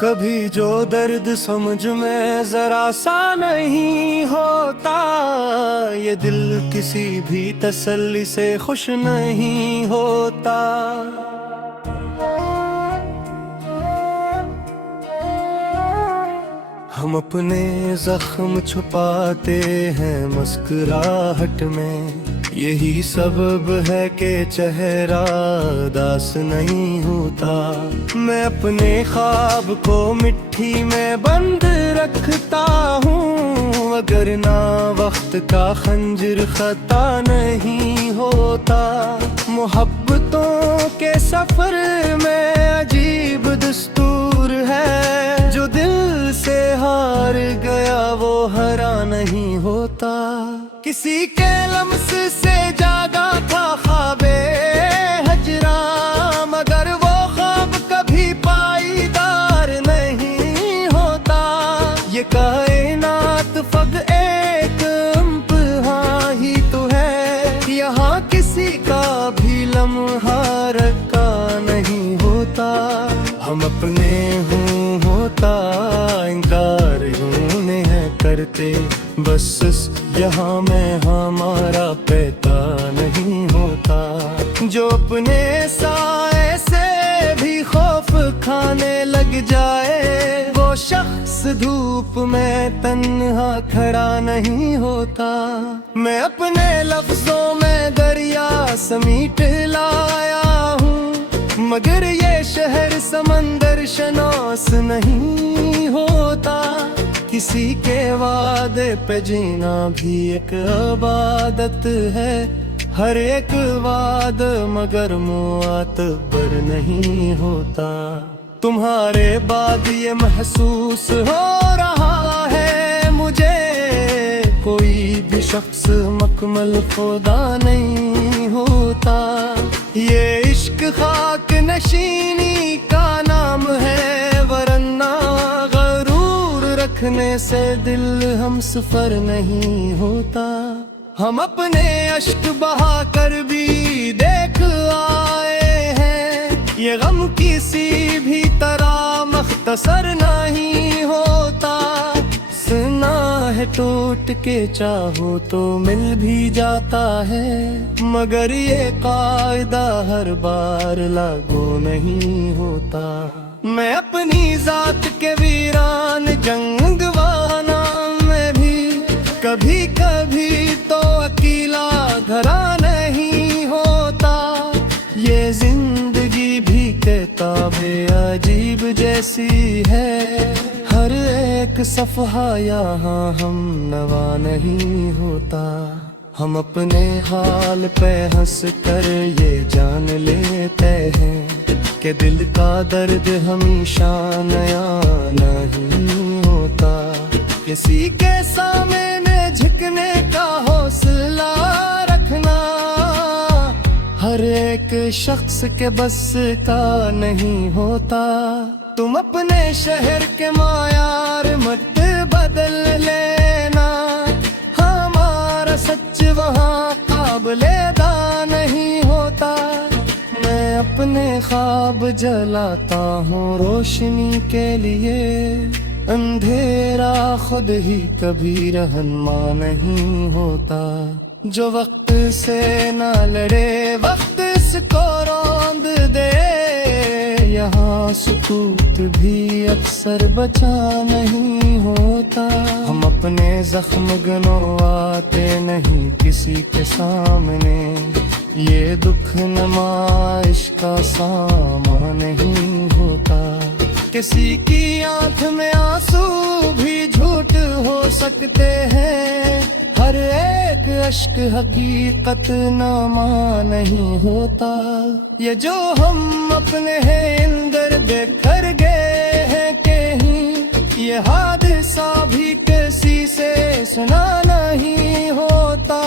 کبھی جو درد سمجھ میں ذرا سا نہیں ہوتا، یہ دل کسی بھی تسلی سے خوش نہیں ہوتا۔ ہم اپنے زخم چھپاتے ہیں مسکراہٹ میں، یہی سبب ہے کہ چہرہ اداس نہیں ہوتا۔ میں اپنے خواب کو مٹھی میں بند رکھتا ہوں، اگر نہ وقت کا خنجر خطا نہیں ہوتا۔ محبتوں کے سفر میں عجیب دستور ہے، جو دل سے ہار گیا وہ ہرا نہیں ہوتا۔ کسی کے لمس سے جاگا تھا خواب ہجراں، مگر وہ خواب کبھی پائیدار نہیں ہوتا۔ یہ کائنات فقط ایک امتحاں ہی تو ہے، یہاں کسی کا بھی لمحہ رکا نہیں ہوتا۔ ہم اپنے ہوتا انکار یوں نہیں کرتے، بس یہاں میں ہمارا پیدا نہیں ہوتا۔ جو اپنے سائے سے بھی خوف کھانے لگ جائے، وہ شخص دھوپ میں تنہا کھڑا نہیں ہوتا۔ میں اپنے لفظوں میں دریا سمیٹ لایا ہوں، مگر یہ شہر سمندر شناس نہیں ہوتا۔ کسی کے وعدے پہ جینا بھی ایک عبادت ہے، ہر ایک وعدہ مگر معتبر نہیں ہوتا۔ تمہارے بعد یہ محسوس ہو رہا ہے مجھے، کوئی بھی شخص مکمل خدا نہیں ہوتا۔ یہ عشق خاک نشینی کا نام ہے، ورنہ غرور رکھنے سے دل ہم سفر نہیں ہوتا۔ ہم اپنے اشک بہا کر بھی دیکھ آئے ہیں، یہ غم کسی بھی طرح مختصر نہیں ہوتا۔ سنا ہے ٹوٹ کے چاہو تو مل بھی جاتا ہے، مگر یہ قاعدہ ہر بار لاگو نہیں ہوتا۔ میں اپنی ذات کے ویران جنگوانہ میں بھی کبھی کبھی تو اکیلا گھرا نہیں ہوتا۔ یہ زندگی بھی کتاب عجیب جیسی ہے، ہر ایک صفحہ یہاں ہم نوا نہیں ہوتا۔ ہم اپنے حال پہ ہنس کر یہ جان لیتے ہیں کہ دل کا درد ہمیشہ نیا نہیں ہوتا۔ کسی کے سامنے جھکنے کا حوصلہ رکھنا ہر ایک شخص کے بس کا نہیں ہوتا۔ تم اپنے شہر کے معیار مت بدل لینا، ہمارا سچ وہاں قابل ادا نہیں ہوتا۔ میں اپنے خواب جلاتا ہوں روشنی کے لیے، اندھیرا خود ہی کبھی رہنما نہیں ہوتا۔ جو وقت سے نہ لڑے وقت اس کو روند دے، یہاں سکوت بھی اکثر بچا نہیں ہوتا۔ ہم اپنے زخم گنواتے نہیں کسی کے سامنے، یہ دکھ نمائش کا ساما نہیں ہوتا۔ کسی کی آنکھ میں آنسو بھی جھوٹ ہو سکتے ہیں، ہر ایک اشک حقیقت نامہ نہیں ہوتا۔ یہ جو ہم اپنے ہیں اندر بکھر گئے ہیں کہیں، یہ حادثہ بھی کسی سے سنا نہیں ہوتا۔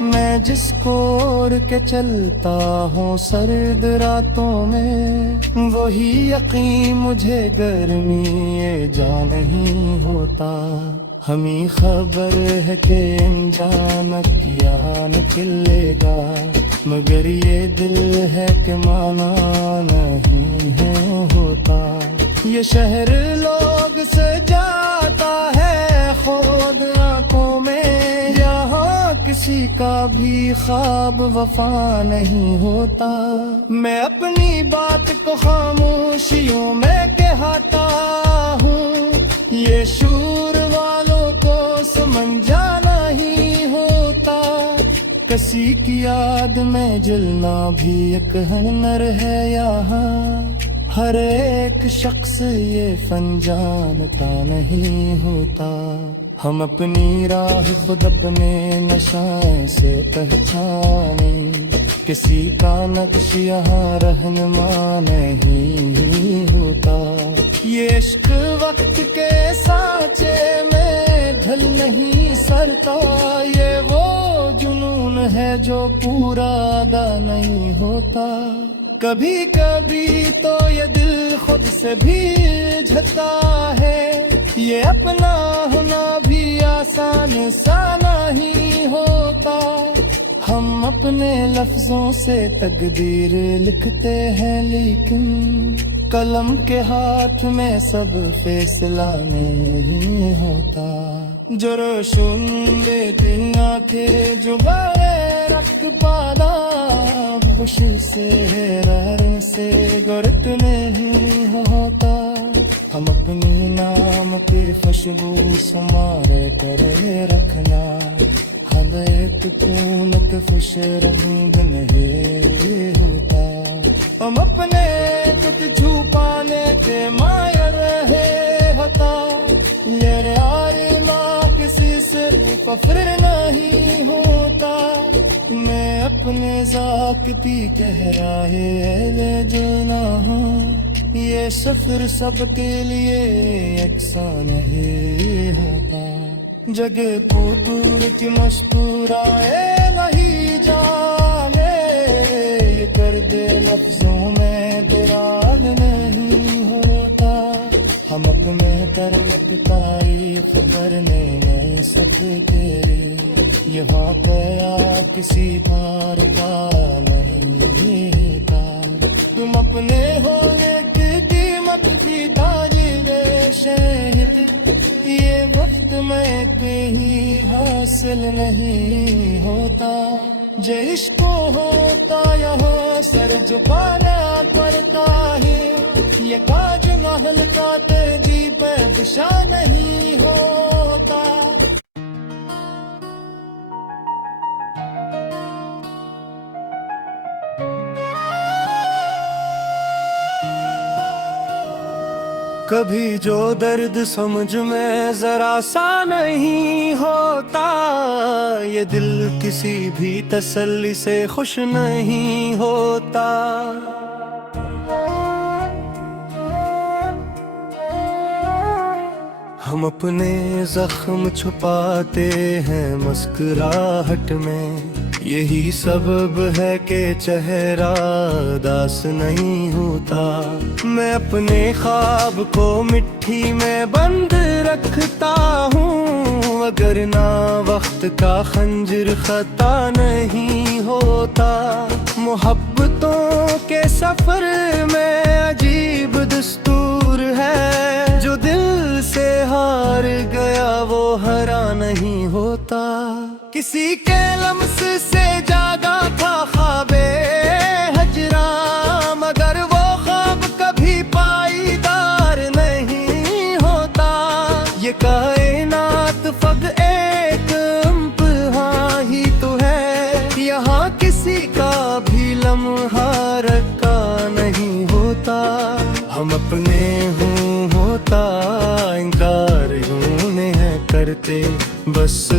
میں جس کو اوڑھ کے چلتا ہوں سرد راتوں میں، وہی یقین مجھے گرمی جا نہیں ہوتا۔ ہمیں خبر ہے کہ انجام کیا نکلے گا، مگر یہ دل ہے کہ مانا نہیں ہے ہوتا۔ یہ شہر لوگ سجاتا ہے خود آنکھوں میں، یہاں کسی کا بھی خواب وفا نہیں ہوتا۔ میں اپنی بات کو خاموشیوں میں کہتا ہوں، یہ شور والوں کو سمجھا نہیں ہوتا۔ کسی کی یاد میں جلنا بھی ایک ہنر ہے یہاں، ہر ایک شخص یہ فن جانتا نہیں ہوتا۔ ہم اپنی راہ خود اپنے نشان سے پہچانیں، کسی کا نقش یہاں رہنما نہیں ہوتا۔ یہ عشق وقت کے سانچے میں ڈھل نہیں سرتا، یہ وہ جنون ہے جو پورا ادا نہیں ہوتا۔ کبھی کبھی تو یہ دل خود سے بھی جھتا ہے، یہ اپنا ہونا بھی آسان سا نہیں ہوتا۔ ہم اپنے لفظوں سے تقدیر لکھتے ہیں، لیکن قلم کے ہاتھ میں سب فیصلہ نہیں ہوتا۔ جو روشن بے دن آنکھیں جو بغیر رکھ پانا، خوش سے رہنے سے گرت نہیں ہوتا۔ ہم اپنے نام کی خوشبو سمارے کرے رکھنا، ہر ایک کونت خوش رنگ نہیں ہوتا۔ ہم اپنے خود چھپانے کے مائر ہے ہوتا، یہ رعایما کسی سے فخر نہیں ہوتا۔ میں اپنے ذاکتی کہہ رہے لے جانا ہوں، یہ سفر سب کے لیے یکساں نہیں ہوتا۔ جگہ کو دور کی مسکرائے وہی جانے، یہ کر دے لفظوں میں تیرال نہیں ہوتا۔ ہم اپنے کرم کی تعریف کرنے نہیں سکتے، یہاں پیا کسی بار کا نہیں ہوتا۔ تم اپنے ہونے کی قیمت کی تاجر شہر، یہ وقت میں کہیں حاصل نہیں ہوتا۔ جو عشق ہوتا یہاں سر جھکانا پڑتا ہے، یہ تاج محل کا تیجی پہ دشا نہیں ہوتا۔ کبھی جو درد سمجھ میں ذرا سا نہیں ہوتا، یہ دل کسی بھی تسلی سے خوش نہیں ہوتا۔ ہم اپنے زخم چھپاتے ہیں مسکراہٹ میں، یہی سبب ہے کہ چہرہ اداس نہیں ہوتا۔ میں اپنے خواب کو مٹھی میں بند رکھتا ہوں، اگر نہ وقت کا خنجر خطا نہیں ہوتا۔ محبتوں کے سفر میں عجیب دستور ہے، جو دل سے ہار گیا وہ ہرا نہیں ہوتا۔ کسی کے لمس سے جاگا تھا خواب ہجراں، مگر وہ خواب کبھی پائیدار نہیں ہوتا۔ یہ کائنات فقط ایک امتحان ہی تو ہے، یہاں کسی کا بھی لمحہ رکا نہیں ہوتا۔ ہم اپنے ہوتا انکار یوں نہیں کرتے، بس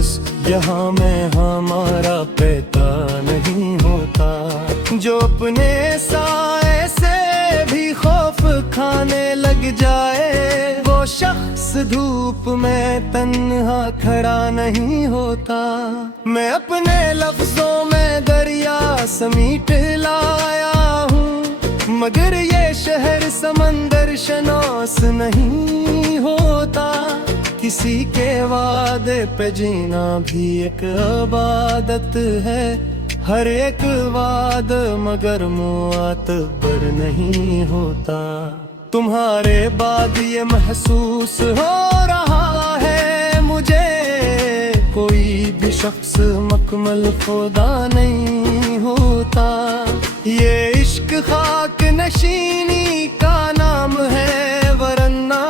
یہاں میں ہمارا پیدا نہیں ہوتا۔ جو اپنے سائے سے بھی خوف کھانے لگ جائے، وہ شخص دھوپ میں تنہا کھڑا نہیں ہوتا۔ میں اپنے لفظوں میں دریا سمیٹ لایا ہوں، مگر یہ شہر سمندر شناس نہیں ہوتا۔ کسی کے وعدے پہ جینا بھی ایک عبادت ہے، ہر ایک وعدہ مگر معتبر نہیں ہوتا۔ تمہارے بعد یہ محسوس ہو رہا ہے مجھے، کوئی بھی شخص مکمل خدا نہیں ہوتا۔ یہ عشق خاک نشینی کا نام ہے، ورنہ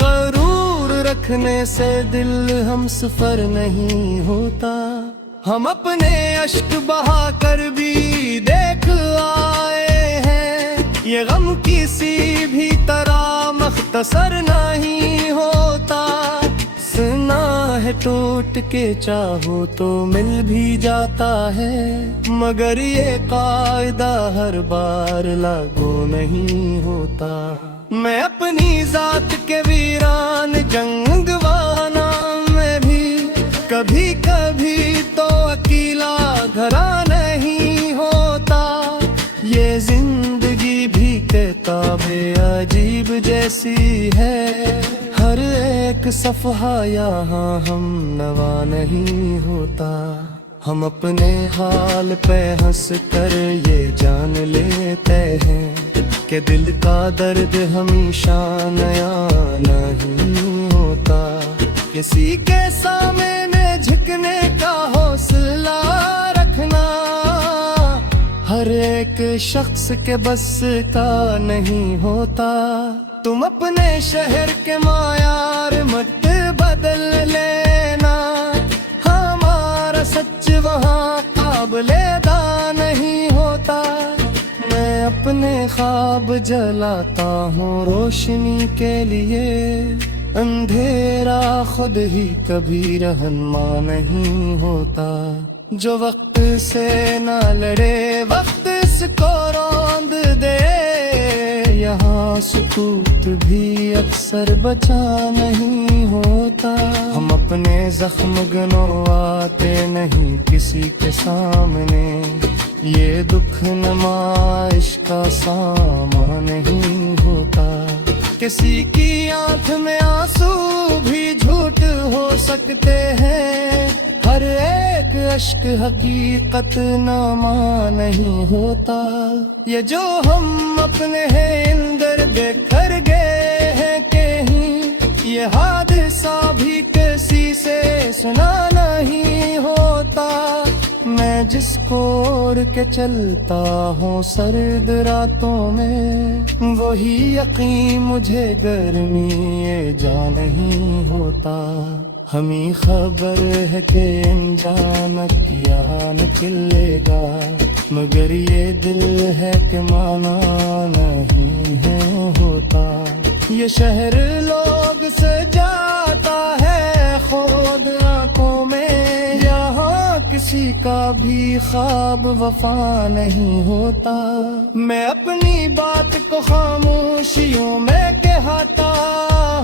غرور رکھنے سے دل ہم سفر نہیں ہوتا۔ ہم اپنے اشک بہا کر بھی دیکھ آئے ہیں، یہ غم کسی بھی طرح مختصر نہیں ہوتا۔ سنا ہے ٹوٹ کے چاہو تو مل بھی جاتا ہے، مگر یہ قاعدہ ہر بار لاگو نہیں ہوتا۔ میں اپنی ذات کے ویران جنگوانا میں بھی کبھی کبھی تو اکیلا گھرا نہیں ہوتا۔ یہ زندگی بھی کتاب عجیب جیسی ہے، ہر ایک صفحہ یہاں ہم نوا نہیں ہوتا۔ ہم اپنے حال پہ ہنس کر یہ جان لیتے ہیں کہ دل کا درد ہمیشہ نیا نہیں ہوتا۔ کسی کے سامنے جھکنے کا حوصلہ رکھنا ہر ایک شخص کے بس کا نہیں ہوتا۔ تم اپنے شہر کے معیار مت بدل لینا، ہمارا سچ وہاں قابل ادا نہیں ہوتا۔ میں اپنے خواب جلاتا ہوں روشنی کے لیے، اندھیرا خود ہی کبھی رہنما نہیں ہوتا۔ جو وقت سے نہ لڑے وقت اس کو روند دے، یہاں سکوت بھی اکثر بچا نہیں ہوتا۔ ہم اپنے زخم گنواتے نہیں کسی کے سامنے، یہ دکھ نمائش کا سامان نہیں ہوتا۔ کسی کی آنکھ میں آنسو بھی جھوٹ ہو سکتے ہیں، ہر ایک اشک حقیقت نامہ نہیں ہوتا۔ یہ جو ہم اپنے ہیں اندر بکھر گئے ہیں کہیں، یہ حادثہ بھی کسی سے سنا نہیں ہوتا۔ میں جس کو اوڑھ کے چلتا ہوں سرد راتوں میں، وہی یقین مجھے گرمی یہ جا نہیں ہوتا۔ ہمیں خبر ہے کہ انجام کیا نکلے گا، مگر یہ دل ہے کہ مانا نہیں ہے ہوتا۔ یہ شہر لوگ سے جاتا ہے خود آنکھوں میں، یہاں کسی کا بھی خواب وفا نہیں ہوتا۔ میں اپنی بات کو خاموشیوں میں کہتا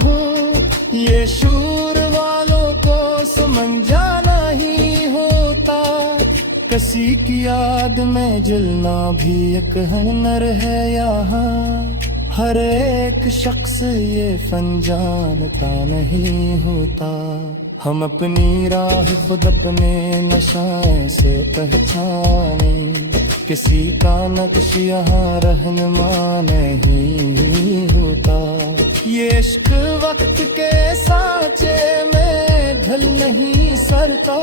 ہوں، یہ شور والوں کو سمجھا نہیں ہوتا۔ کسی کی یاد میں جلنا بھی ایک ہنر ہے یہاں، ہر ایک شخص یہ فن جانتا نہیں ہوتا۔ ہم اپنی راہ خود اپنے نشانے سے پہچانیں، کسی کا نقش یہاں رہنما نہیں ہوتا۔ یہ عشق وقت کے سانچے میں ڈھل نہیں سرتا،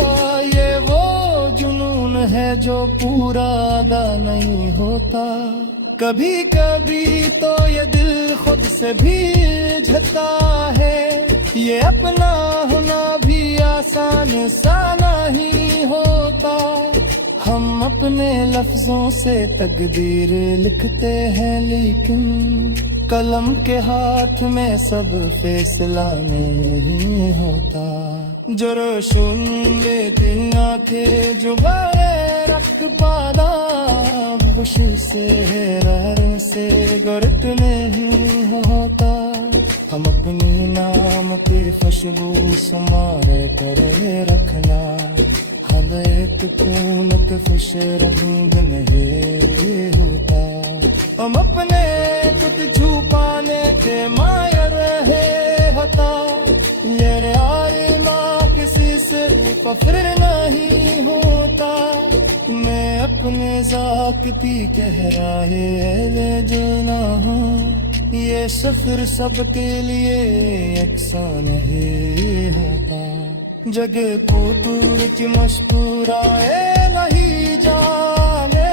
یہ وہ جنون ہے جو پورا ادا نہیں ہوتا۔ کبھی کبھی تو یہ دل خود سے بھی جھتا ہے، یہ اپنا ہونا بھی آسان سا نہیں ہوتا۔ ہم اپنے لفظوں سے تقدیر لکھتے ہیں، لیکن قلم کے ہاتھ میں سب فیصلہ نہیں ہوتا۔ جو روشن بے دن آنکھیں جگائے رکھ پانا، خوش سے رہنے سے گرت نہیں ہوتا۔ ہم اپنے نام پہ خوشبو سمارے کرے رکھنا، ہر ایک پونک خوش رنگ نہیں ہوتا۔ ہم اپنے خود چھپانے کے مائر رہے ہوتا، یہ آرماں کسی سے فخر نہیں ہوتا۔ میں اپنے ذاکتی گہرائے لے جانا ہوں، یہ سفر سب کے لیے یکساں نہیں ہوتا، جگہ کو دور کی مسکرائے وہی جانے،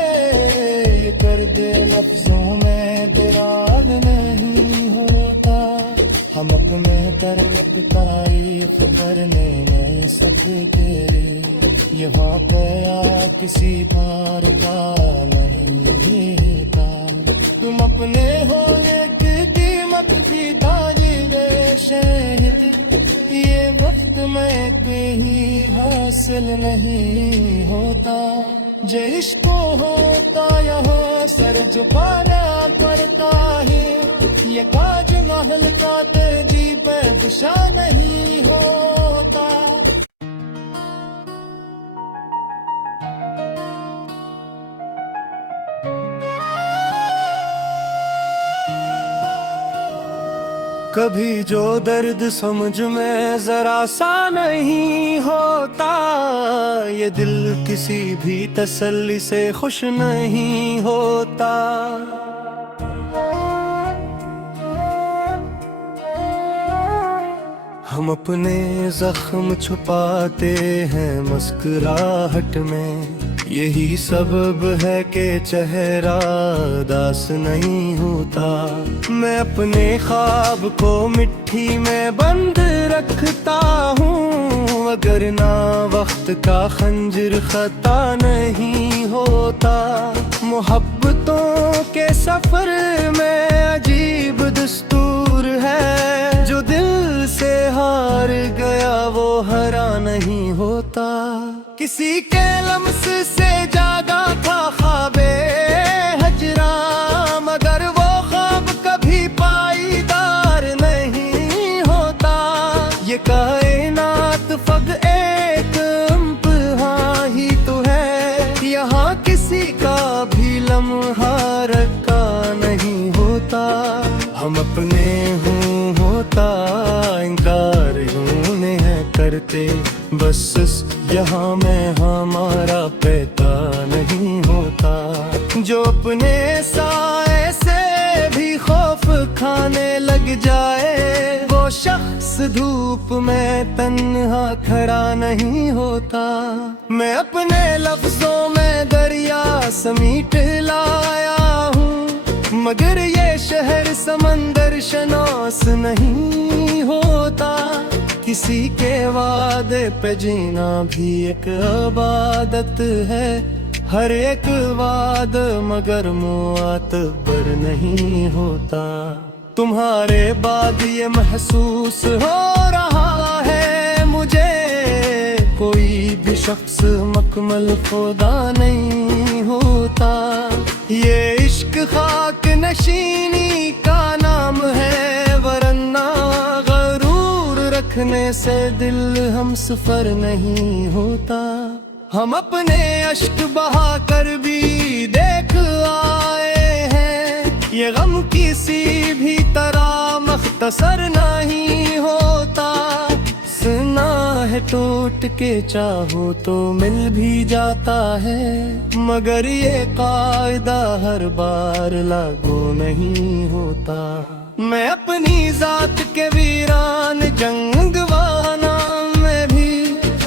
یہ کر دے لفظوں میں درال نہیں ہوتا، ہم اپنے طرف تعریف کرنے میں سکتے، یہاں پیا کسی بار کا نہیں تھا، تم اپنے ہونے کی قیمت کی تاجر شہر، یہ وقت میں کہیں حاصل نہیں ہوتا، جو عشق ہوتا یہاں سر جھکانا پڑتا ہے، یہ تاج محل کا ترجیح پہ گشا نہیں ہوتا۔ کبھی جو درد سمجھ میں ذرا سا نہیں ہوتا، یہ دل کسی بھی تسلی سے خوش نہیں ہوتا، ہم اپنے زخم چھپاتے ہیں مسکراہٹ میں، یہی سبب ہے کہ چہرہ اداس نہیں ہوتا، میں اپنے خواب کو مٹھی میں بند رکھتا ہوں، اگر نہ وقت کا خنجر خطا نہیں ہوتا، محبتوں کے سفر میں عجیب دستور ہے، جو دل سے ہار گیا وہ ہرا نہیں ہوتا، کسی کے لمس سے زیادہ تھا خواب ہجراں، مگر وہ خواب کبھی پائیدار نہیں ہوتا، یہ کائنات فقط ایک امتحان ہی تو ہے، یہاں کسی کا بھی لمحہ رکا نہیں ہوتا، ہم اپنے ہوتا انکار یوں نہیں کرتے، بس یہاں میں ہمارا پیدا نہیں ہوتا، جو اپنے سائے سے بھی خوف کھانے لگ جائے، وہ شخص دھوپ میں تنہا کھڑا نہیں ہوتا، میں اپنے لفظوں میں دریا سمیٹ لایا ہوں، مگر یہ شہر سمندر شناس نہیں ہوتا، کسی کے وعدے پہ جینا بھی ایک عبادت ہے، ہر ایک وعدہ مگر معتبر نہیں ہوتا، تمہارے بعد یہ محسوس ہو رہا ہے مجھے، کوئی بھی شخص مکمل خدا نہیں ہوتا، یہ عشق خاک نشینی کا نام ہے، ورنہ غرور رکھنے سے دل ہم سفر نہیں ہوتا، ہم اپنے اشک بہا کر بھی دیکھ آئے ہیں، یہ غم کسی بھی طرح مختصر نہیں ہوتا، سنا ہے ٹوٹ کے چاہو تو مل بھی جاتا ہے، مگر یہ قاعدہ ہر بار لاگو نہیں ہوتا، میں اپنی ذات کے ویران جنگوانا میں بھی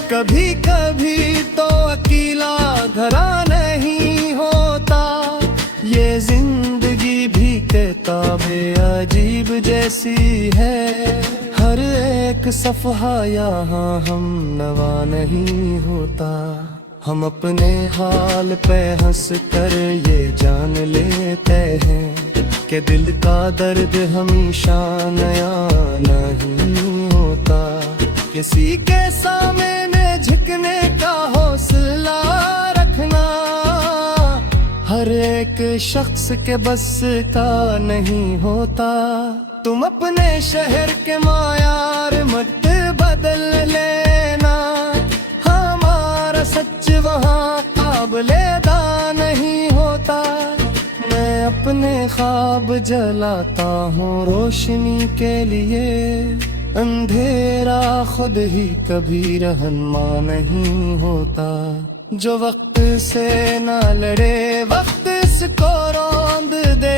کبھی کبھی تو اکیلا گھرا نہیں ہوتا، یہ زندگی بھی کتاب عجیب جیسی ہے، ہر ایک صفحہ یہاں ہم نوا نہیں ہوتا، ہم اپنے حال پہ ہنس کر یہ جان لیتے ہیں کہ دل کا درد ہمیشہ نیا نہیں ہوتا، کسی کے سامنے جھکنے کا حوصلہ رکھنا ہر ایک شخص کے بس کا نہیں ہوتا، تم اپنے شہر کے معیار مت بدل لینا، ہمارا سچ وہاں قابل ادا نہیں ہوتا، میں اپنے خواب جلاتا ہوں روشنی کے لیے، اندھیرا خود ہی کبھی رہنما نہیں ہوتا، جو وقت سے نہ لڑے وقت اس کو روند دے،